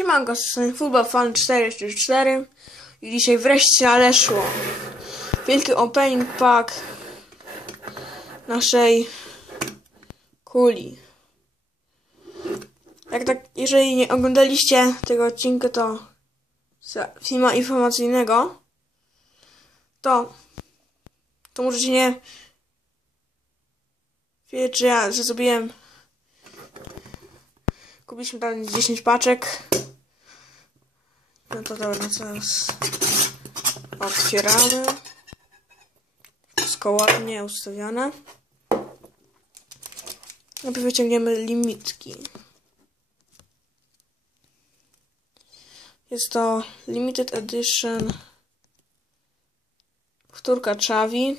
Siemanko, z strony Football Fan 444 i dzisiaj wreszcie nadeszło wielki opening pack naszej kuli. Jak tak, jeżeli nie oglądaliście tego odcinka, to z filmu informacyjnego, to to możecie nie wiedzieć, że ja że zrobiłem Kupiliśmy tam 10 paczek. No to dobra, teraz otwieramy. Wszystko ładnie ustawione. Najpierw wyciągniemy limitki. Jest to limited edition wtórka Chavi.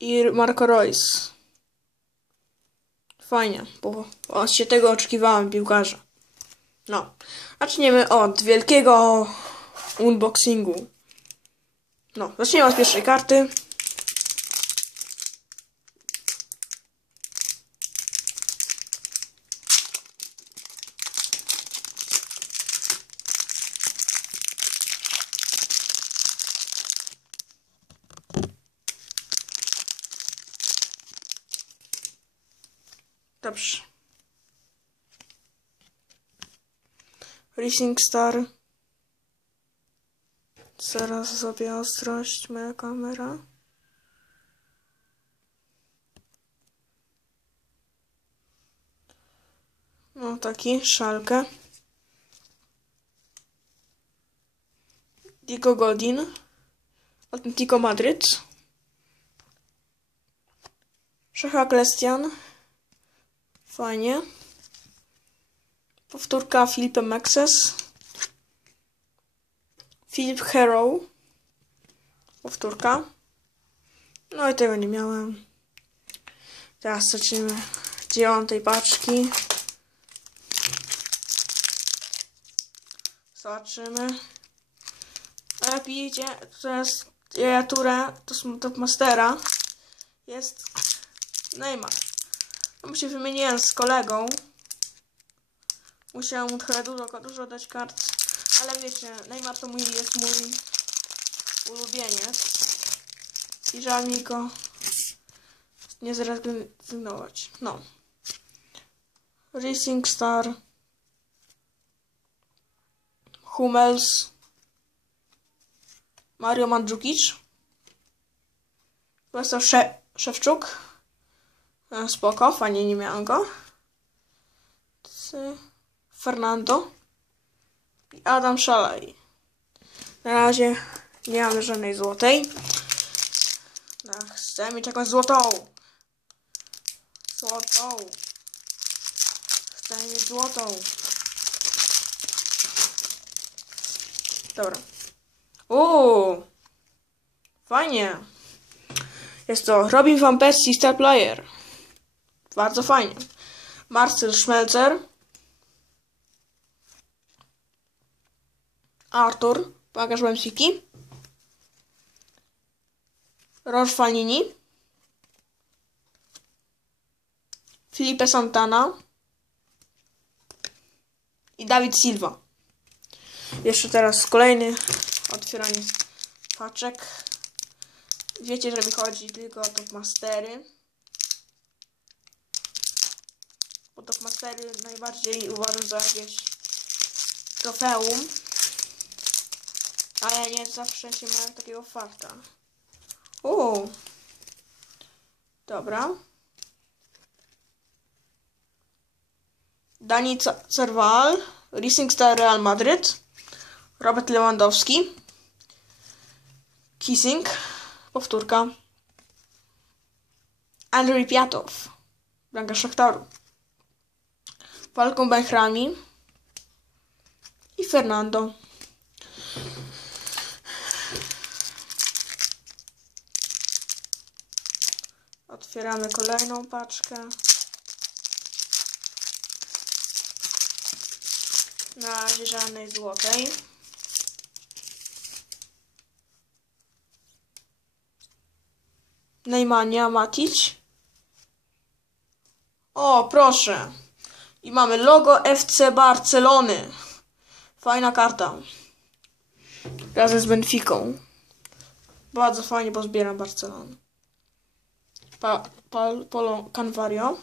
i Marco Royce. Fajnie, bo właśnie tego oczekiwałem piłkarza. No, zaczniemy od wielkiego unboxingu. No, zaczniemy od pierwszej karty. Dobrze. Racing Star. Zaraz sobie ostrość moja kamera. No taki, szalkę. Diego Godin. Atletico Madryt. Szecha Klestian. Fajnie. Powtórka Filipem Maxes. Philip Hero. Powtórka. No i tego nie miałem. Teraz zaczniemy dziewiątej paczki. Zobaczymy. A jak widzicie, to jest kreatura, to Top Mastera. Jest Neymar. Bo się wymieniłem z kolegą. Musiałem mu trochę dużo, dużo dać kart. Ale wiecie, Neymar to mój, jest mój ulubieniec. I żal mi go nie zrezygnować. No. Racing Star. Hummels. Mario Mandzukic. Profesor Sze Szewczuk. No, spoko, fajnie nie miałam go. Fernando i Adam Szalej. Na razie nie mamy żadnej złotej. No, chcę mieć jakąś złotą. Złotą. Chcę mieć złotą. Dobra. Uuu. Fajnie. Jest to Robin Van Persie Star Player. Bardzo fajnie. Marcel Schmelzer. Artur. Pokaż Łemsiki. Roż Fanini. Felipe Santana. I Dawid Silva. Jeszcze teraz kolejny otwieranie paczek. Wiecie, że mi chodzi tylko o top mastery. Bo Talkmastery najbardziej uważam za jakieś trofeum. Ale nie zawsze się ma takiego farta. Uuu. Dobra. Dani Cerval, Racing Star Real Madrid, Robert Lewandowski, Kissing, powtórka, Andrzej Piatow, Blanka Szachtaru. Falcon Behrami i Fernando. Otwieramy kolejną paczkę. Na razie żadnej złotej. Neymania Matic. O, proszę. I mamy logo FC Barcelony. Fajna karta. Razem z Benficą. Bardzo fajnie, bo zbieram Barcelonę. Pa, pa, Polo Canvario.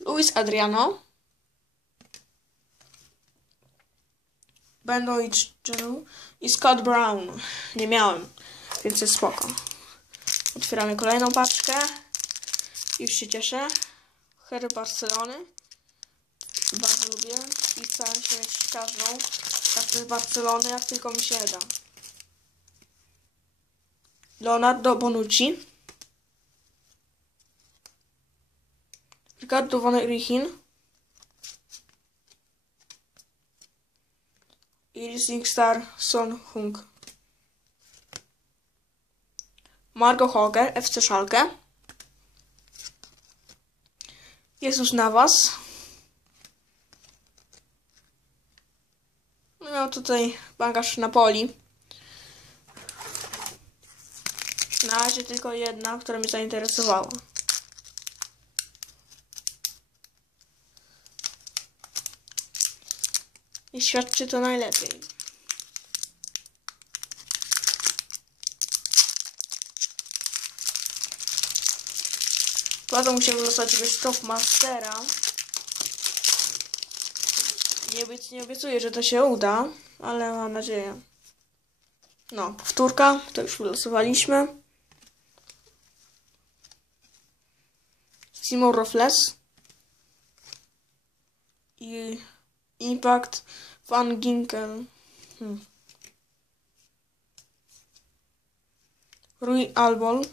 Luis Adriano. Będą i i Scott Brown. Nie miałem, więc jest spoko. Otwieramy kolejną paczkę. Już się cieszę. Hery Barcelony. Bardzo lubię. I staram się mieć każdą. Każdy z Barcelony, jak tylko mi się da. Leonardo Bonucci. Ricardo van Richin. I Rising Star Son Hung. Margo Hoger, FC Schalke. Jezus Navas. Miał tutaj bankarz Napoli. Na razie tylko jedna, która mnie zainteresowała. I świadczy to najlepiej. Bardzo musiał wylosować jakiegoś top mastera. Nie, obiec nie obiecuję, że to się uda, ale mam nadzieję. No, powtórka, to już wylosowaliśmy. Simon Rofles i Impact Van Ginkel. Hmm. Rui Albol.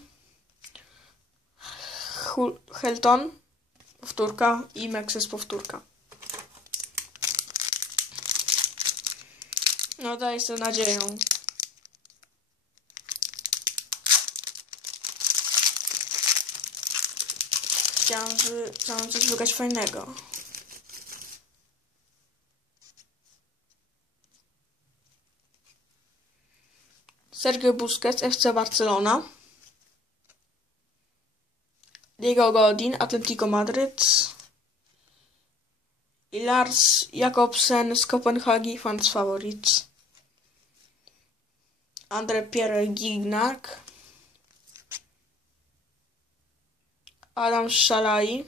Helton. Powtórka. I Mexes powtórka. No daję sobie nadzieję. Chciałam, że, chciałam coś wygrać fajnego. Sergio Busquets, FC Barcelona. Diego Godin, Atletico Madryt. I Lars Jakobsen z Kopenhagi, fans Favorites. Andre Pierre Gignac. Adam Szalai.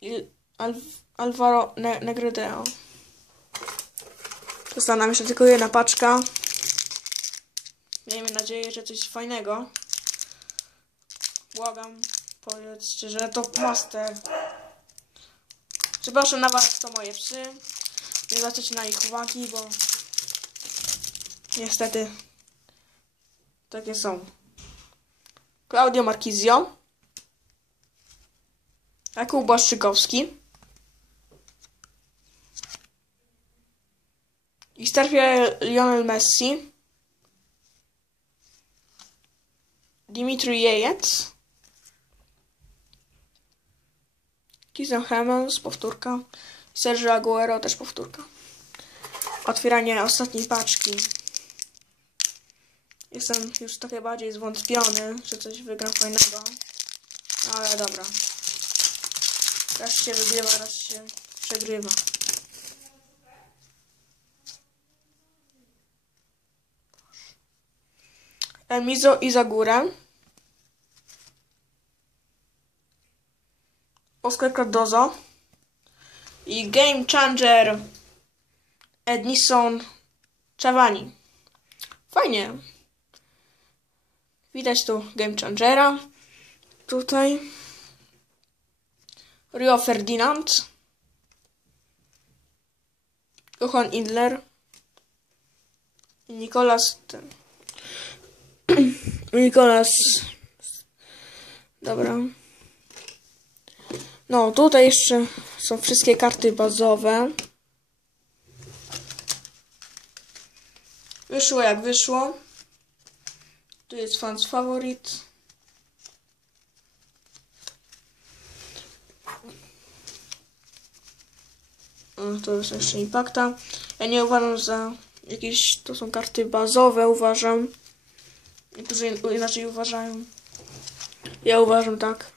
I Al Alvaro ne Negredeo. Została nam jeszcze tylko jedna paczka. Miejmy nadzieję, że coś fajnego. Błagam, powiedzcie, że to master. Przepraszam na was, to moje psy. Nie zwracajcie na ich uwagi, bo niestety takie są. Claudio Marquizio. Jakub Błaszczykowski. I starfie Lionel Messi. Dimitri Jejec. Kizem Hemmels, powtórka. Sergio Aguero, też powtórka. Otwieranie ostatniej paczki. Jestem już trochę bardziej zwątpiony, że coś wygram fajnego. Ale dobra. Raz się wygrywa, raz się przegrywa. Emizo i Zagórę. Oscar Cardozo. I Game Changer Ednison Chavani. Fajnie. Widać tu Game Changera. Tutaj. Rio Ferdinand. Johan Idler. I Nikolas. Nikolas. Dobra. No, tutaj jeszcze są wszystkie karty bazowe. Wyszło jak wyszło. Tu jest fans faworit. O, To jest jeszcze impakta. Ja nie uważam za jakieś, to są karty bazowe, uważam. Niektórzy inaczej uważają. Ja uważam tak.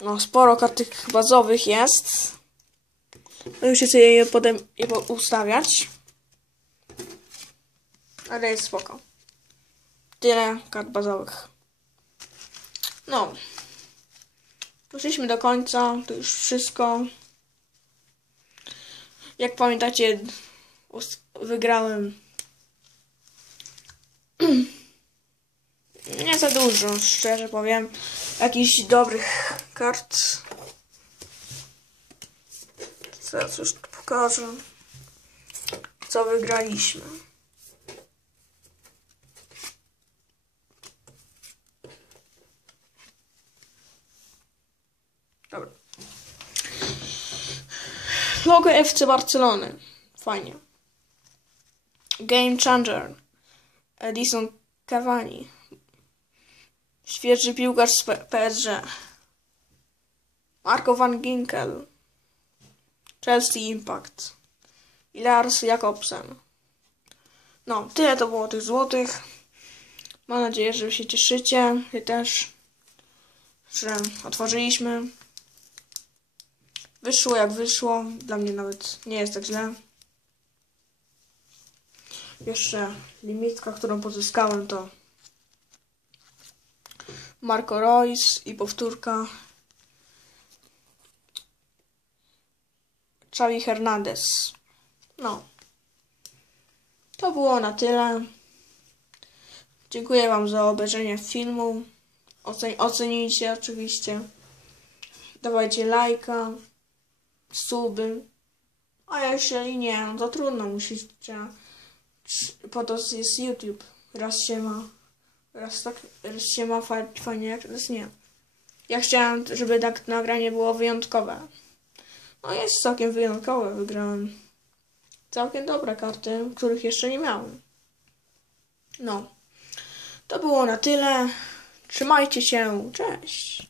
No, sporo kart tych bazowych jest. Musicie sobie je potem je ustawiać. Ale jest spoko. Tyle kart bazowych. No. Doszliśmy do końca. To już wszystko. Jak pamiętacie, wygrałem za dużo, szczerze powiem. Jakichś dobrych kart. Zaraz już pokażę, co wygraliśmy. Dobra. Logo FC Barcelony. Fajnie. Game Changer. Edison Cavani. Świeży piłkarz z PSG. Marco van Ginkel. Chelsea Impact. I Lars Jakobsen. No, tyle to było tych złotych. Mam nadzieję, że się cieszycie. Wy też. Że otworzyliśmy. Wyszło jak wyszło. Dla mnie nawet nie jest tak źle. Jeszcze limitka, którą pozyskałem to Marco Royce i powtórka Xavi Hernandez. No. To było na tyle. Dziękuję Wam za obejrzenie filmu. Ocen ocenijcie oczywiście. Dawajcie lajka, suby. A jeżeli nie, no to trudno, musicie. Po to jest YouTube. Raz się ma, raz tak, raz się ma fa- fajnie, raz nie. Ja chciałem, żeby tak nagranie było wyjątkowe. No jest całkiem wyjątkowe, wygrałem całkiem dobre karty, których jeszcze nie miałem. No. To było na tyle. Trzymajcie się. Cześć.